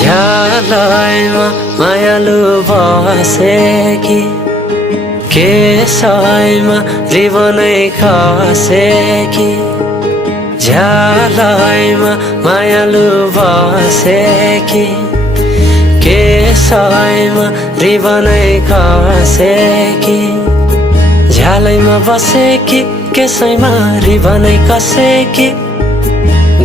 झ्यालैमा मायालु बसेकी केसैमा रिबनै खसेकी झ्यालैमा मायालु बसेकी केसैमा रिबनै खसेकी झ्यालैमा बसेकी केसैमा रिबनै कसेकी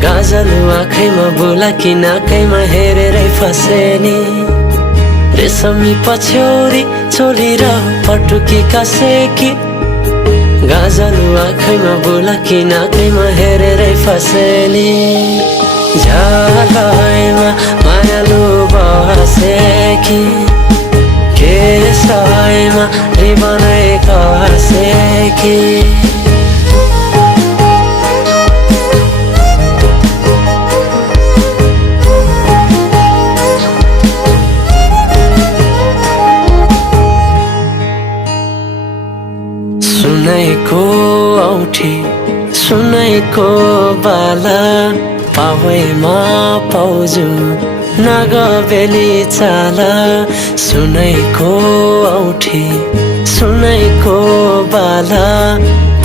गाजलु आँखैमा बुलाकी नाकैमा हेरेरै फसेनी रेशमी पछ्यौरी चोली र पटुकी कसेकी गाजलु आँखैमा बुलाकी नाकैमा हेरेरै फसेनी झ्यालैमा मायालु बसेकी केसैमा रिबनै कसेकी सुनैको औठी सुनैको बाला पावैमा पाउजु नगबेली चाला सुनैको औठी सुनैको बाला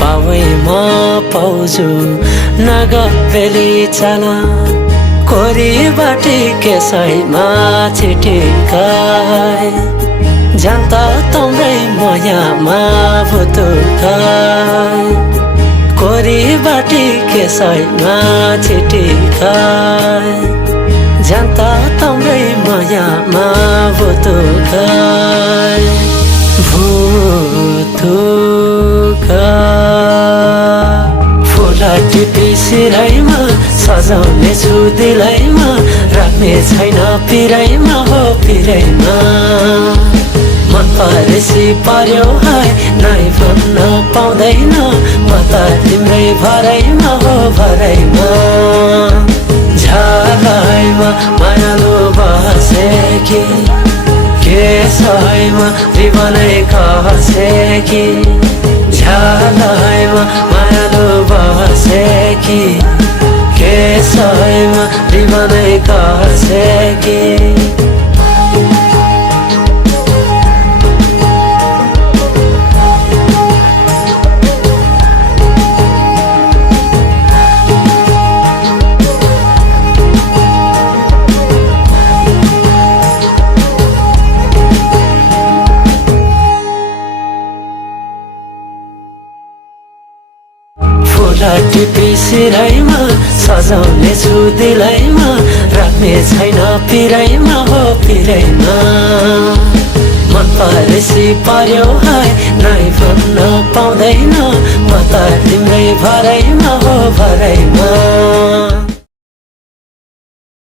पावैमा पाउजु नगबेली चाला कोरी बाटी केसैमा छिटिकाई जान्ता तम्रै मायामा भुतुकाई कोरी बाटी केसैमा छिटिकाई जान्ता तम्रै मायामा भुतुकाई फुला टिपी सिराइमा सजाउने छु दिलैमा राख्ने छैन पिराइमा हो पिराइमा मन परेसी पर्यो हाय नै भन्न पाउँदैन म त तिम्रै भराइमा हो भराइमा झ्यालैमा मायालु बसेकी केसैमा रिबनै खसेकी झ्यालैमा मायालु बसेकी केसैमा रिबनै कसेकी फुला टिपी सिराइमा सजाउने छु दिलैमा राख्ने छैन पिराइमा हो पिराइमा मन परेसी पर्यो हाय नै भन्न पाउँदैन म त तिम्रै भराइमा हो भराइमा